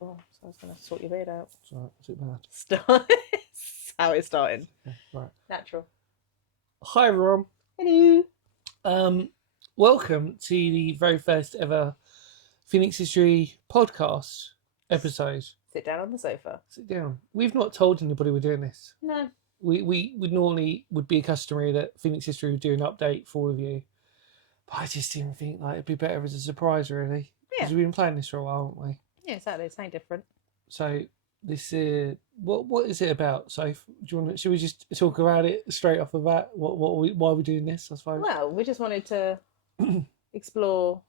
before, so I was going to sort your beard out. It's alright, it's a bit bad. Start. How it's starting. Yeah, right. Natural. Hi everyone. Hello. Welcome to the very first ever Phoenix History podcast episode. Sit down on the sofa. Sit down. We've not told anybody we're doing this. No. We would normally would be customary that Phoenix History would do an update for all of you. But I just didn't think like it'd be better as a surprise, really. Yeah. Because we've been playing this for a while, haven't we? Yeah, exactly. It's something different. So this what is it about? So should we just talk about it straight off the bat? Why are we doing this? I suppose. Well, we just wanted to explore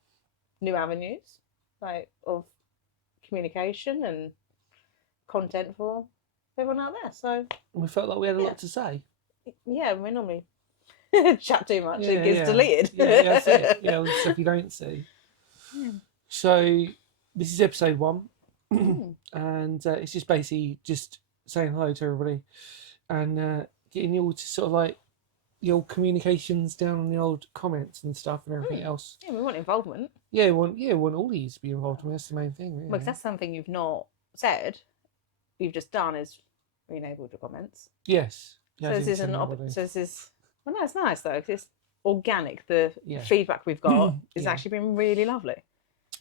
new avenues, like of communication and content for everyone out there. So we felt like we had a lot to say. Yeah, we normally chat too much. Yeah, it gets deleted. Yeah, that's it. Yeah, all the stuff you don't see. Yeah. So this is episode 1. And it's just basically just saying hello to everybody and getting you all to sort of like the old communications down on the old comments and stuff and everything else. Yeah, we want involvement. Yeah, we want all these to be involved in. That's the main thing, really. Well, 'cause that's something you've not said. You've just done is re-enabled your comments. Yes. So this is well, no, it's nice though, because it's organic. The feedback we've got has actually been really lovely.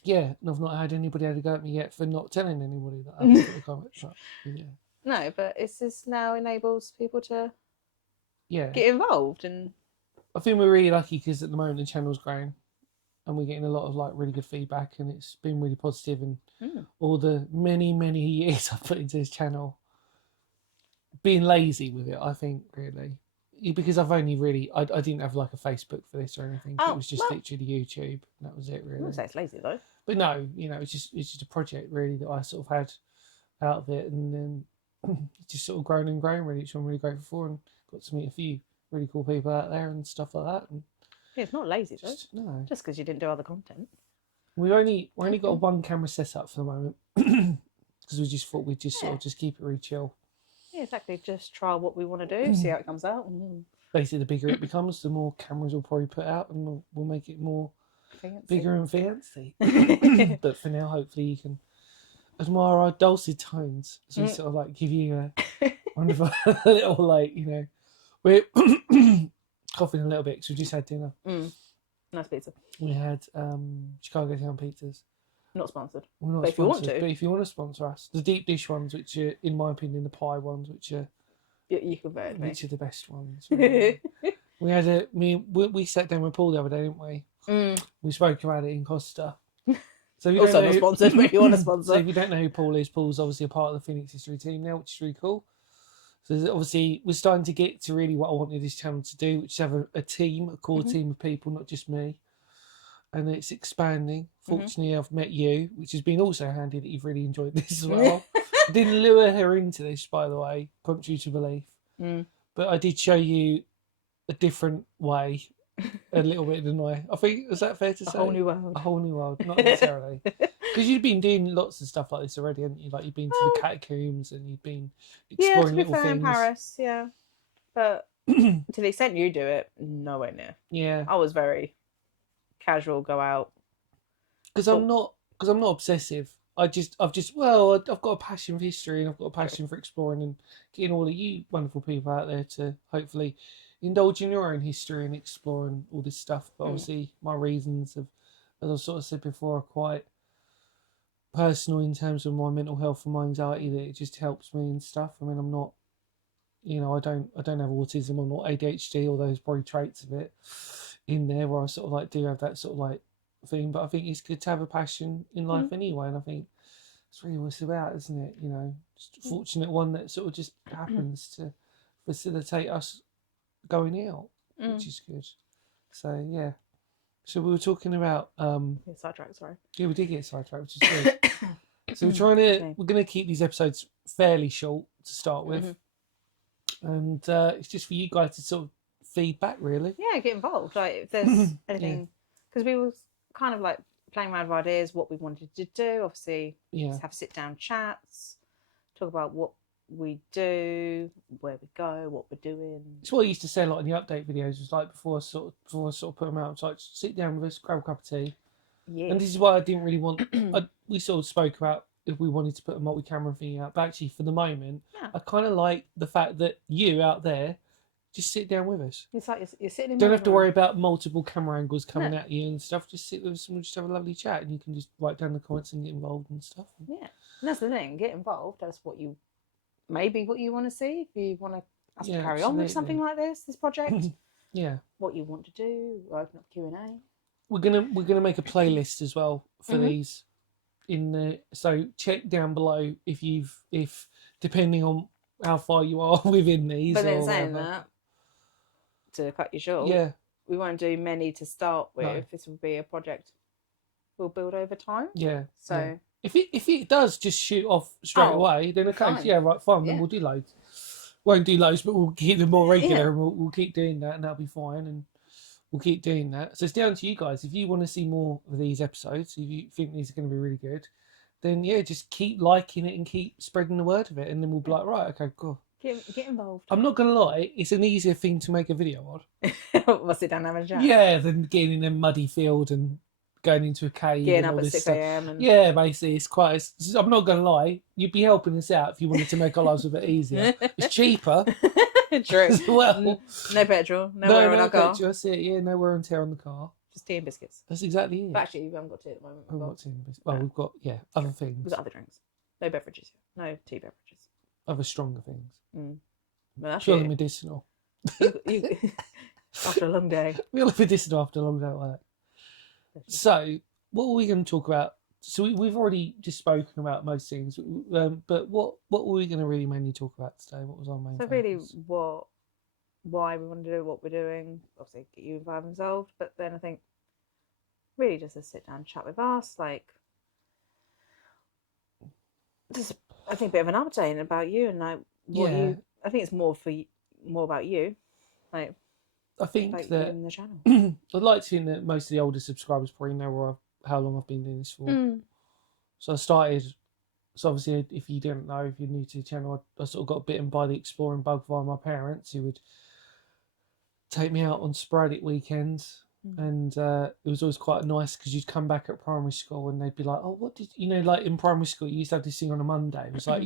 Yeah, and I've not had anybody had a go at me yet for not telling anybody that I've put the comments. But, yeah. No, but it's just now enables people to get involved, and I think we're really lucky because at the moment the channel's growing, and we're getting a lot of like really good feedback, and it's been really positive. And all the many years I've put into this channel, being lazy with it, I think really. Because I've only really, I didn't have like a Facebook for this or anything. It was just literally YouTube. And that was it, really. I wouldn't say it's lazy though. But no, it's just a project really that I sort of had out of it, and then it's just sort of grown and grown really, which I'm really grateful for, and got to meet a few really cool people out there and stuff like that. And yeah, it's not lazy though. No, just because you didn't do other content. We've only got a 1 camera set up for the moment because we just thought we'd just sort of just keep it really chill. Yeah, exactly. Just try what we want to do, see how it comes out. Basically, the bigger it becomes, the more cameras we'll probably put out, and we'll make it more bigger and fancy. But for now, hopefully, you can admire our dulcet tones as we sort of like give you a wonderful little like we're coughing a little bit because we just had dinner. Nice pizza. We had Chicago Town pizzas. Not sponsored. We're not but sponsored, if you want to sponsor us, the deep dish ones, which are, in my opinion, the pie ones, which are you converted me. Which are the best ones. Really. we sat down with Paul the other day, didn't we? We spoke about it in Costa. So if you also don't know not sponsored, but if you want to sponsor. So if you don't know who Paul is, Paul's obviously a part of the Phoenix History team now, which is really cool. So obviously we're starting to get to really what I wanted this channel to do, which is have a team, a core team of people, not just me. And it's expanding. Fortunately, I've met you, which has been also handy that you've really enjoyed this as well. I didn't lure her into this, by the way, contrary to belief. But I did show you a different way, a little bit, didn't I? I think, is that fair to say? A whole new world. A whole new world, not necessarily. Because you've been doing lots of stuff like this already, haven't you? Like you've been to the catacombs and you've been exploring little things. In Paris, yeah. But to the extent you do it, nowhere near. Yeah. I was very casual, go out. Because I'm not obsessive. I've got a passion for history and I've got a passion for exploring and getting all of you wonderful people out there to hopefully indulge in your own history and exploring all this stuff. But obviously my reasons have, as I've sort of said before, are quite personal in terms of my mental health and my anxiety, that it just helps me and stuff. I mean, I'm not, I don't have autism or not ADHD, although there's probably traits of it in there where I sort of like do have that sort of like thing, but I think it's good to have a passion in life anyway, and I think it's really what it's about, isn't it? Just a fortunate one that sort of just happens to facilitate us going out, which is good. So yeah, so we were talking about sidetracked, sorry. Yeah, we did get sidetracked, which is good. So we're going to keep these episodes fairly short to start with, and it's just for you guys to sort of feedback, really. Yeah, get involved. Like if there's anything, because we were kind of like playing around with ideas, what we wanted to do. Obviously, just have sit down chats, talk about what we do, where we go, what we're doing. It's what I used to say a lot in the update videos. Was like before I sort of put them out. It's like sit down with us, grab a cup of tea. Yeah. And this is why I didn't really want. We sort of spoke about if we wanted to put a multi-camera thing out. But actually, for the moment, I kind of like the fact that you out there just sit down with us. It's like you're sitting in. Don't have to worry about multiple camera angles coming at you and stuff. Just sit with us and we'll just have a lovely chat, and you can just write down the comments and get involved and stuff. Yeah, and that's the thing. Get involved. That's what you want to see. If you want us to carry on with something like this project. Yeah. What you want to do? Open up Q&A. We're gonna make a playlist as well for these. So check down below if depending on how far you are within these. But then saying that, to cut you short, we won't do many to start with. No. This will be a project we'll build over time. Yeah. So if it does just shoot off straight away, then okay, fine. Then we'll do loads. Won't do loads, but we'll keep them more regular, and we'll keep doing that, and that'll be fine. And we'll keep doing that. So it's down to you guys. If you want to see more of these episodes, if you think these are going to be really good, then just keep liking it and keep spreading the word of it, and then we'll be like, right, okay, cool. Get involved. I'm not gonna lie, it's an easier thing to make a video on. We'll sit down and have a chat. Yeah, than getting in a muddy field and going into a cave. Getting and up all at this 6 a.m. And... Yeah, basically, it's quite. I'm not gonna lie, you'd be helping us out if you wanted to make our lives a bit easier. It's cheaper. True. As well. No petrol. No wear on our car. That's it. Yeah, no wear and tear on the car. Just tea and biscuits. That's exactly it. But actually, we haven't got tea at the moment. We've got tea and biscuits. Well, we've got other things. We've got other drinks. No beverages. No tea beverages. Other stronger things. Well, that's purely medicinal. After a long day. Purely medicinal after a long day at work. So, what are we going to talk about? So we've already just spoken about most things, but what were we going to really mainly talk about today? What was our main? So really, why we want to do what we're doing? Obviously, get you involved, but then I think really just to sit down and chat with us, like just I think a bit of an update about you and like what you. I think it's more about you, like. I think about that you and the channel. I'd like to think that most of the older subscribers probably know how long I've been doing this for. So I started. So obviously, if you don't know, if you're new to the channel, I sort of got bitten by the exploring bug via my parents, who would take me out on sporadic weekends, and it was always quite nice because you'd come back at primary school and they'd be like, "Oh, what did like in primary school you used to have this thing on a Monday?" It was like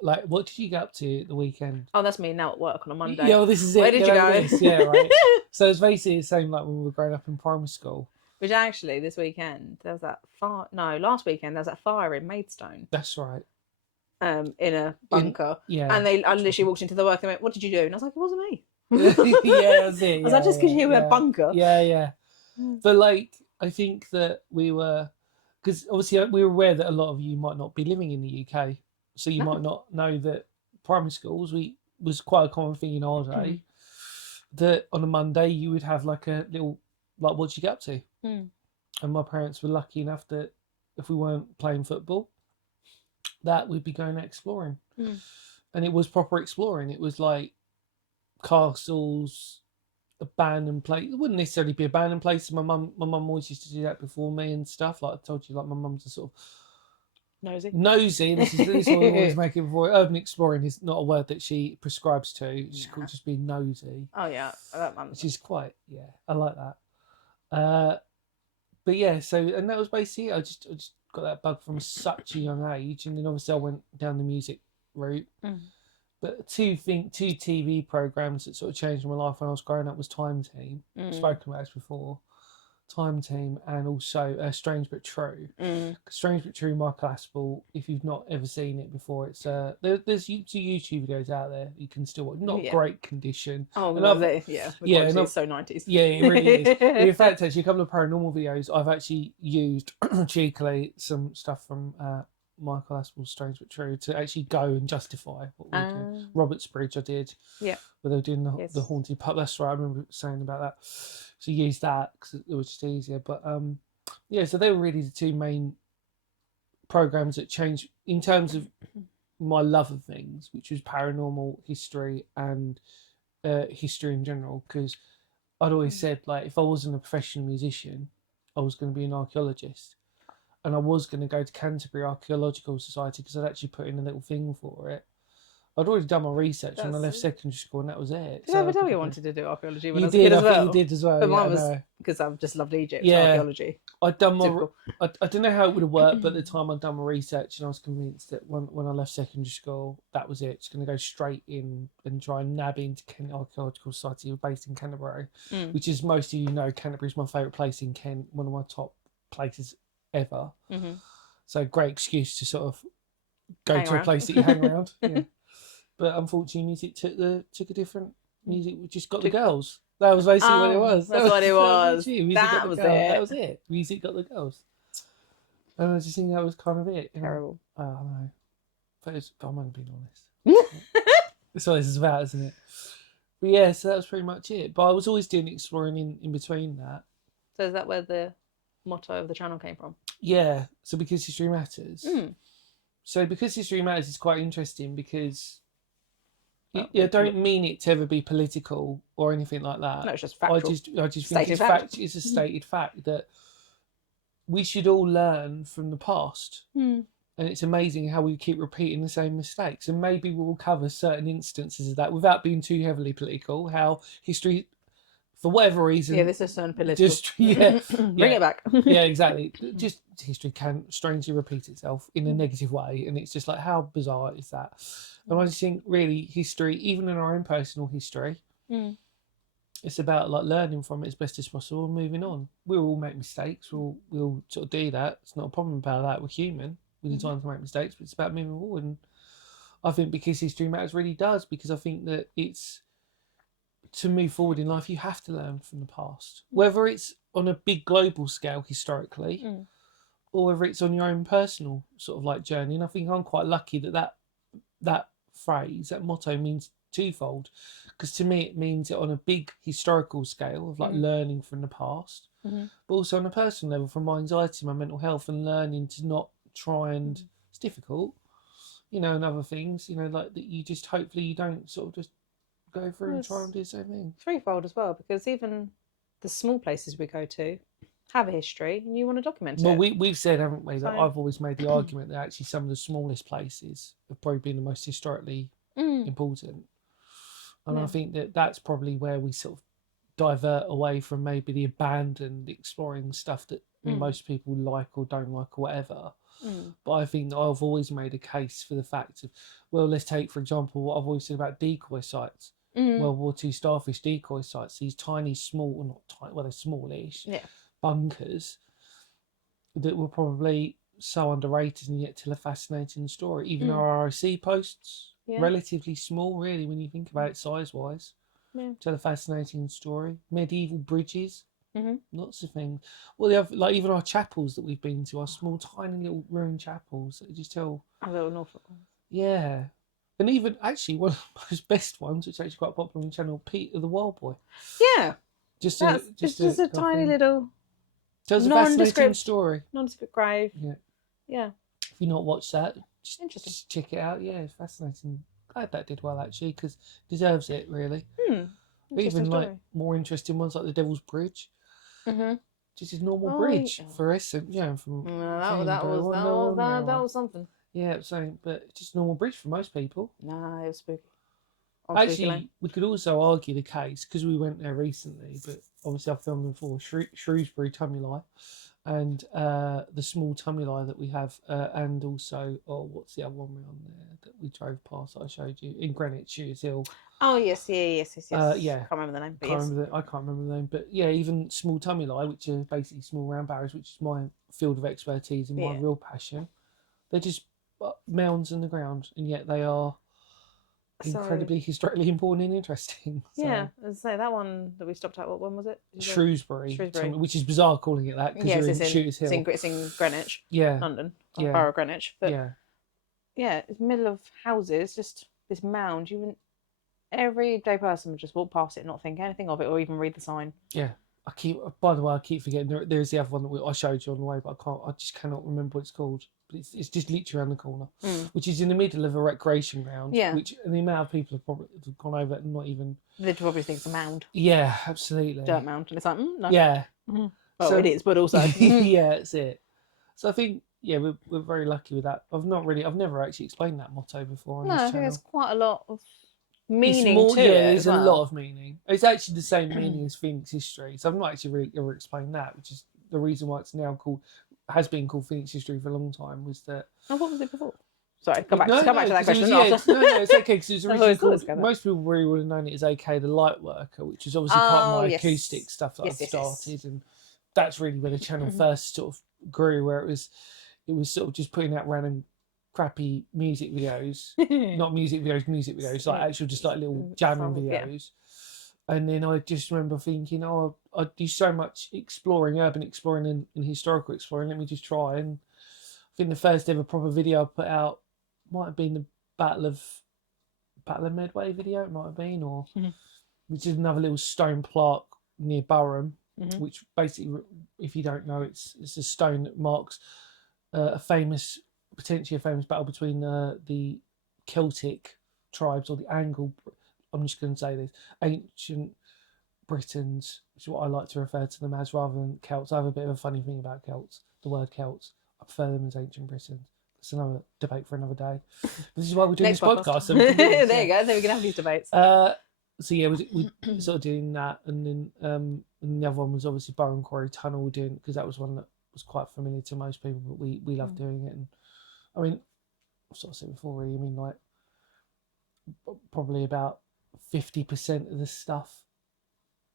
like what did you get up to at the weekend? Oh, that's me now at work on a Monday. Yeah, well, this is it. Where did you go? Yeah, right. So it's basically the same like when we were growing up in primary school. Which actually, this weekend there was that last weekend there was that fire in Maidstone. That's right. In a bunker. And I literally walked into the work and they went, "What did you do?" And I was like, "It wasn't me." Yeah, that's it. I was like, just because you were a bunker. Yeah. But like, I think that we were, because obviously we were aware that a lot of you might not be living in the UK, so you might not know that primary schools was quite a common thing in our day. That on a Monday you would have like a little like, "What'd you get up to?" And my parents were lucky enough that if we weren't playing football, that we'd be going out exploring. And it was proper exploring. It was like castles, abandoned place. It wouldn't necessarily be abandoned places. My mum always used to do that before me and stuff. Like I told you, like my mum's a sort of nosy. This is what we always make it before. Urban exploring is not a word that she prescribes to. It's called just being nosy. Oh yeah, I like mum. Which is quite I like that. But yeah, so and that was basically it. I just got that bug from such a young age, and then obviously I went down the music route. But two TV programs that sort of changed my life when I was growing up was Time Team. I've spoken about this before. Time Team and also Strange But True. Strange But True, Michael Aspel. If you've not ever seen it before, it's there's YouTube videos out there you can still watch. Not great condition. Oh, lovely. It's so 90s. Yeah, it really is. In fact, actually, a couple of paranormal videos I've actually used cheekily some stuff from Michael Aspel's Strange But True to actually go and justify what we do. Robert's Bridge I did. Yeah. Where they were doing the haunted pub. That's right, I remember saying about that. So use that because it was just easier. But so they were really the two main programs that changed in terms of my love of things, which was paranormal, history, and history in general. Because I'd always said, like, if I wasn't a professional musician, I was going to be an archaeologist. And I was going to go to Canterbury Archaeological Society because I'd actually put in a little thing for it. I'd already done my research when I left secondary school, and that was it. Did I ever tell you I wanted to do archaeology when I was a kid as well? I think you did as well. But mine was because I just loved Egypt. Archaeology. I'd done my. I don't know how it would have worked, but at the time I'd done my research, and I was convinced that when I left secondary school, that was it. Just going to go straight in and try and nab into Kent Archaeological Society, based in Canterbury, which, as most of you know, Canterbury is my favourite place in Kent, one of my top places ever. Mm-hmm. So great excuse to sort of go to a place that you hang around. Yeah. But unfortunately, music took a different. Music just got the girls. That was basically what it was. That's what it was. That was it. That was it. Music got the girls. And I just think that was kind of it. Terrible. I don't know. But I'm only being honest. That's what this is about, isn't it? But yeah, so that was pretty much it. But I was always doing exploring in between that. So is that where the motto of the channel came from? Yeah. So because history matters. So because history matters is quite interesting because I don't mean it to ever be political or anything like that. No, it's just factual. I just think it's fact. It's a stated fact that we should all learn from the past. And it's amazing how we keep repeating the same mistakes. And maybe we'll cover certain instances of that without being too heavily political. How history, for whatever reason, this is certain political. Bring it back. Yeah, exactly. Just history can strangely repeat itself in a negative way, and it's just like, how bizarre is that? And I just think really history, even in our own personal history, it's about like learning from it as best as possible and moving on. We'll all make mistakes. We'll sort of do that. It's not a problem about that. We're human. We're designed to make mistakes, but it's about moving forward. And I think because history matters really does, because I think that it's to move forward in life, you have to learn from the past, whether it's on a big global scale historically, or whether it's on your own personal sort of like journey. And I think I'm quite lucky that phrase, that motto means twofold, because to me it means it on a big historical scale of like learning from the past, but also on a personal level from my anxiety, my mental health, and learning to not try and it's difficult, and other things, like that you just hopefully you don't sort of just go through and try and do the same thing. Threefold as well, because even the small places we go to have a history and you want to document it. Well, we've said, haven't we, that I've always made the argument that actually some of the smallest places have probably been the most historically important. And I think that's probably where we sort of divert away from maybe the abandoned exploring stuff that most people like or don't like or whatever. But I think that I've always made a case for the fact of, well, let's take, for example, what I've always said about decoy sites. World War II starfish decoy sites, these tiny, small, well, not tiny, well, they're smallish bunkers that were probably so underrated and yet tell a fascinating story. Even our ROC posts, relatively small, really, when you think about it size-wise, tell a fascinating story. Medieval bridges, lots of things. Well, they have, like, even our chapels that we've been to, our small, tiny little ruined chapels that just tell a little Norfolk ones. Yeah. And even, actually, one of those best ones, which is actually quite popular on the channel, Peter the Wild Boy. Yeah. Just a tiny little... Tells a fascinating story. Nondescript grave. Yeah. Yeah. If you've not watched that, just check it out. Yeah, it's fascinating. Glad that did well, actually, because deserves it, really. Even, like, more interesting ones like the Devil's Bridge. Just a normal bridge for us. From that was something. Yeah, so, but just a normal bridge for most people. Nah, it was spooky. Actually, we could also argue the case, because we went there recently, but obviously I've filmed them before, Shrewsbury Tumuli, and the small Tumuli that we have, and also, what's the other one around there that we drove past that I showed you, in Greenwich, Shooters Hill. Oh, yes. Yeah. Can't remember the name, but I can't remember the name, but yeah, even small Tumuli, which are basically small round barrows, which is my field of expertise and my real passion. They're just mounds in the ground, and yet they are incredibly historically important and interesting. Yeah, as I say, that one that we stopped at, what one was it? Shrewsbury, which is bizarre calling it that, because you're in Shooters Hill. It's in Greenwich, London, Borough of Greenwich. But yeah, it's middle of houses, just this mound. Everyday person would just walk past it and not think anything of it or even read the sign. Yeah. By the way, I keep forgetting, there's the other one that I showed you on the way, but I just cannot remember what it's called. But it's just literally around the corner, which is in the middle of a recreation ground. Yeah. And the amount of people have probably gone over it and not even... They'd probably think it's a mound. Yeah, absolutely. Dirt mound. And it's like, no. Yeah. Well, it is, but also... yeah, that's it. So I think, yeah, we're very lucky with that. I've never actually explained that motto before on this channel. There's quite a lot of meaning it's more, to it. There's a lot of meaning. It's actually the same meaning as Phoenix History. So I've not actually really ever explained that, which is the reason why it's now has been called Phoenix History for a long time. Was that? Oh, what was it before? Sorry, come back to that question. No, it's okay because it was originally called. Most people really would have known it as AK the Light Worker, which is obviously part of my acoustic stuff that I've started, and that's really where the channel first sort of grew, where it was sort of just putting out random crappy music videos, not music videos, like actual just like little jamming videos. And then I just remember thinking, oh, I do so much urban exploring and historical exploring. Let me just try. And I think the first ever proper video I put out might have been the Battle of Medway video. It might have been, or which is another little stone plaque near Burham, which basically, if you don't know, it's a stone that marks potentially a famous battle between the Celtic tribes, or the I'm just going to say this, ancient Britons, which is what I like to refer to them as, rather than Celts. I have a bit of a funny thing about Celts, the word Celts. I prefer them as ancient Britons. It's another debate for another day. This is why we're doing this podcast. So there you go. Then we can have these debates. So yeah, we sort of doing that, and then and the other one was obviously Burham Quarry Tunnel, doing, because that was one that was quite familiar to most people, but we love doing it. And I mean, I've sort of said before, really. I mean, like probably about 50% of the stuff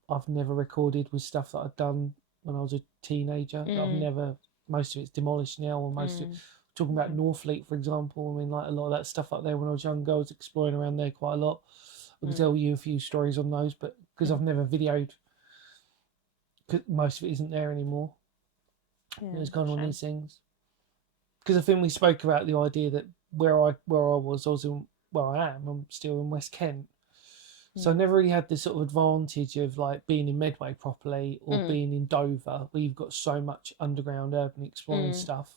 I've never recorded was stuff that I'd done when I was a teenager. That I've never. Most of it's demolished now, or most of it. Talking about Northfleet, for example, I mean, like a lot of that stuff up there when I was younger, I was exploring around there quite a lot. I can tell you a few stories on those, but because I've never videoed, most of it isn't there anymore. It's gone on these things. Because I think we spoke about the idea that where I was in where I am, I'm still in West Kent. So I never really had this sort of advantage of like being in Medway properly, or being in Dover, where you've got so much underground urban exploring stuff.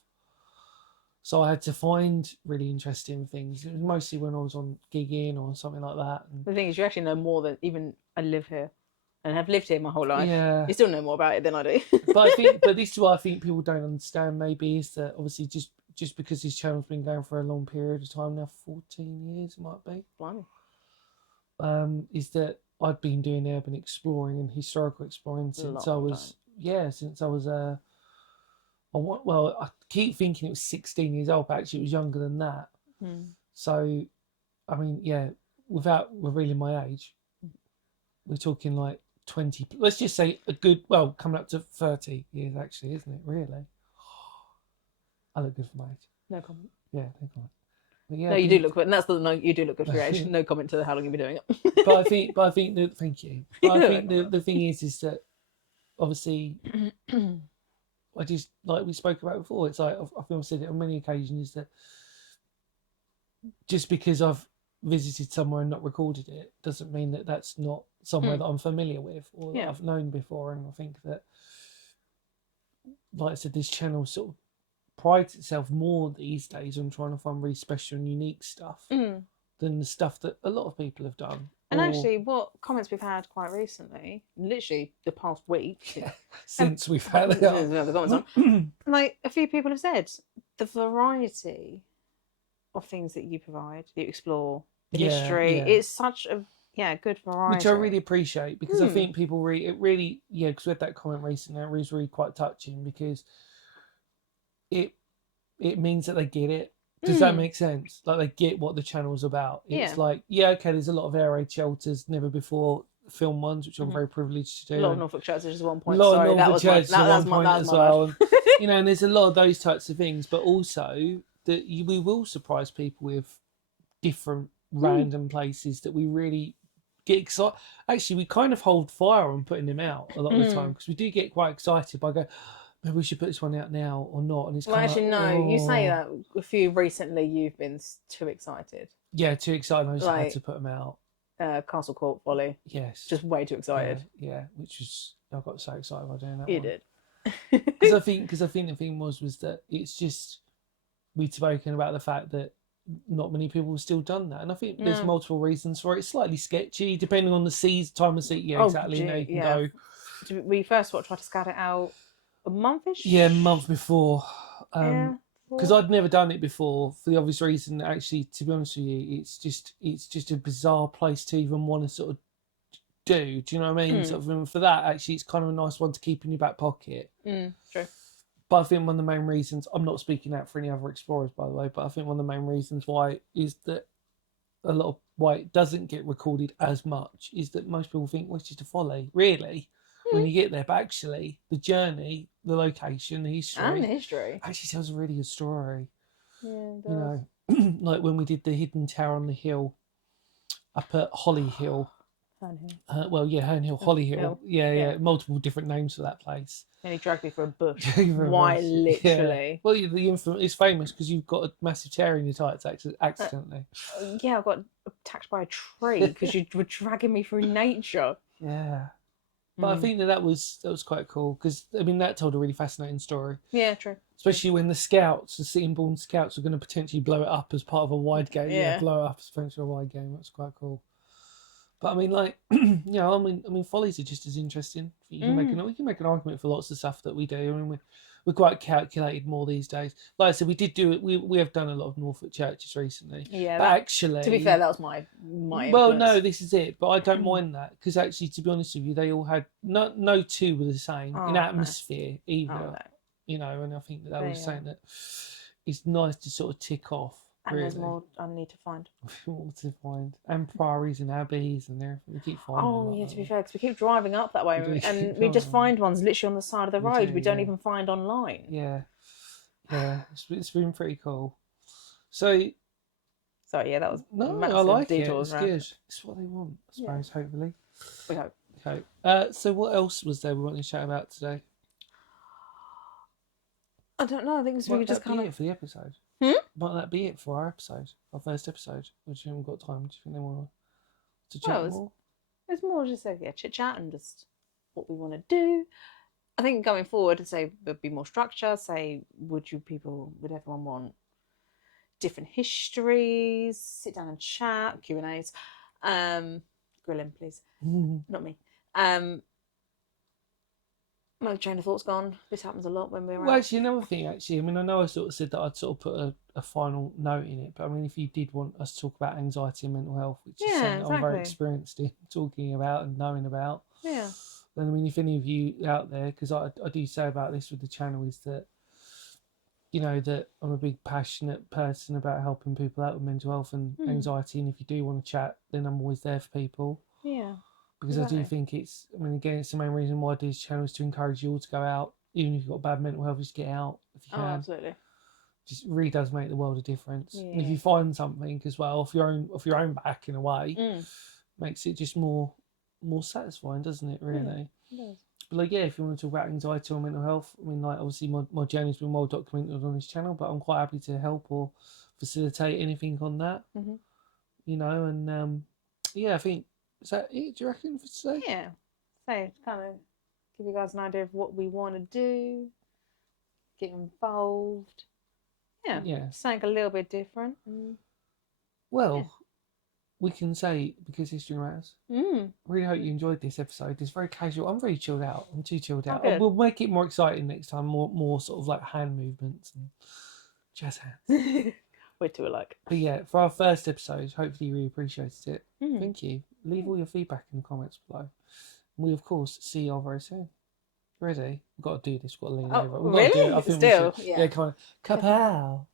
So I had to find really interesting things. It was mostly when I was on gigging or something like that. And the thing is, you actually know more than even I live here and have lived here my whole life. Yeah. You still know more about it than I do. but this is what I think people don't understand, maybe, is that obviously just because this channel's been going for a long period of time now, 14 years it might be. Blimey. Is that I've been doing urban exploring and historical exploring since I was I keep thinking it was 16 years old, but actually it was younger than that. So, I mean, yeah, without revealing my age, we're talking like 20, let's just say coming up to 30 years actually, isn't it, really? I look good for my age. No comment. Yeah, no comment. But yeah, no, you do look good, and that's you do look good for your age. No comment to how long you've been doing it. but I think thank you. But I think the thing is that obviously I just, like we spoke about before, it's like I think I've said it on many occasions, is that just because I've visited somewhere and not recorded it doesn't mean that that's not somewhere that I'm familiar with, or that I've known before. And I think that, like I said, this channel sort of prides itself more these days on trying to find really special and unique stuff than the stuff that a lot of people have done. And actually, what comments we've had quite recently, literally the past week, since we've had the comments on, like a few people have said, the variety of things that you provide, that you explore, the history, it's such a good variety, which I really appreciate, because I think people because we had that comment recently, it was really quite touching, because it means that they get it. Does that make sense? Like, they get what the channel's about. It's like, okay, there's a lot of air raid shelters, never before film ones, which I'm very priaged to do. A lot of Norfolk churches at one point. A lot of Norfolk churches at one point as well. And, and there's a lot of those types of things, but also that we will surprise people with different random places that we really get excited. Actually, we kind of hold fire on putting them out a lot of the time, because we do get quite excited by going, maybe we should put this one out now or not. And it's you say that a few recently you've been too excited. Yeah, too excited. I just had to put them out. Castle Court Volley. Yes. Just way too excited. Yeah, which was, I got so excited by doing that. You did. Because I think the thing was that it's just, we'd spoken about the fact that not many people have still done that, and I think there's multiple reasons for it. It's slightly sketchy depending on the time of season. Yeah, exactly. Now you can go. We first tried to scout it out a monthish. Yeah, a month before. before? Because I'd never done it before, for the obvious reason that actually, to be honest with you, it's just a bizarre place to even want to sort of do. Do you know what I mean? Sort of, and for that, actually, it's kind of a nice one to keep in your back pocket. True. But I think one of the main reasons, I'm not speaking out for any other explorers, by the way, but I think one of the main reasons why is that why it doesn't get recorded as much is that most people think, well, it's just a folly, really, when you get there. But actually, the journey, the location, the history actually tells a really good story. Yeah, it does. You know, like when we did the Hidden Tower on the Hill up at Holly Hill. Herne Hill. Herne Hill, Holly Hill. Yeah, multiple different names for that place. And he dragged me for a bush. Why, literally? Yeah. Well, it's famous because you've got a massive tear in your tights accidentally. Yeah, I got attacked by a tree because you were dragging me through nature. Yeah. But I think that was quite cool because, I mean, that told a really fascinating story. Yeah, true. Especially when the Sitting-Born Scouts were going to potentially blow it up as part of a wide game. Yeah, blow it up as potentially a wide game. That's quite cool. But I mean, like, you know, I mean, follies are just as interesting. We can make an argument for lots of stuff that we do. I mean, we're quite calculated more these days. Like I said, we did do it. We have done a lot of Norfolk churches recently. Yeah, but actually, to be fair, that was my. Well, influence. No, this is it. But I don't mind that because actually, to be honest with you, they all had no two were the same in atmosphere either. Oh, no. You know, and I think that was saying that it's nice to sort of tick off. And really. There's more I need to find. More to find. And priories and abbeys and everything. We keep finding them. Oh, yeah, to be fair, because we keep driving up that way and we just find ones literally on the side of the road we don't even find online. Yeah. Yeah, it's been pretty cool. So, yeah, that was I like it. It's good. It's what they want, I suppose, hopefully. We hope. Okay. So what else was there we wanted to chat about today? I don't know. I think we just kind of... it for the episode. Might that be it for our episode, our first episode? Or do you haven't got time? Do you think they want to chat more? It's more just chit chat and just what we want to do. I think going forward, I'd say there'd be more structure. Say, would everyone want different histories? Sit down and chat, Q&As. Grilling, please. Not me. My train of thought's gone. This happens a lot when we're out. Actually, another thing, I mean, I know I sort of said that I'd sort of put a final note in it, but I mean, if you did want us to talk about anxiety and mental health, which is something I'm very experienced in talking about and knowing about, then I mean, if any of you out there, because I do say about this with the channel, is that, you know, that I'm a big passionate person about helping people out with mental health and anxiety, and if you do want to chat, then I'm always there for people. Yeah. Because I do think it's the main reason why I do this channel is to encourage you all to go out, even if you've got bad mental health, just get out if you can. Absolutely. Just really does make the world a difference. Yeah. And if you find something as well, off your own back in a way, makes it just more satisfying, doesn't it? Really. It does. But if you want to talk about anxiety or mental health, I mean, obviously my journey's been well documented on this channel, but I'm quite happy to help or facilitate anything on that. You know, and I think. Is that it, do you reckon, for today? Yeah. So, kind of give you guys an idea of what we want to do, get involved. Yeah. Something a little bit different. We can say, because history matters. I really hope you enjoyed this episode. It's very casual. I'm very chilled out. I'm too chilled out. We'll make it more exciting next time, more sort of like hand movements and jazz hands. We're too alike. But yeah, for our first episode, hopefully you really appreciated it. Thank you. Leave all your feedback in the comments below. We, of course, see you all very soon. Ready? We've got to do this. We've got to lean over. We've got to do it. I think we should. Yeah, come on. Kapow!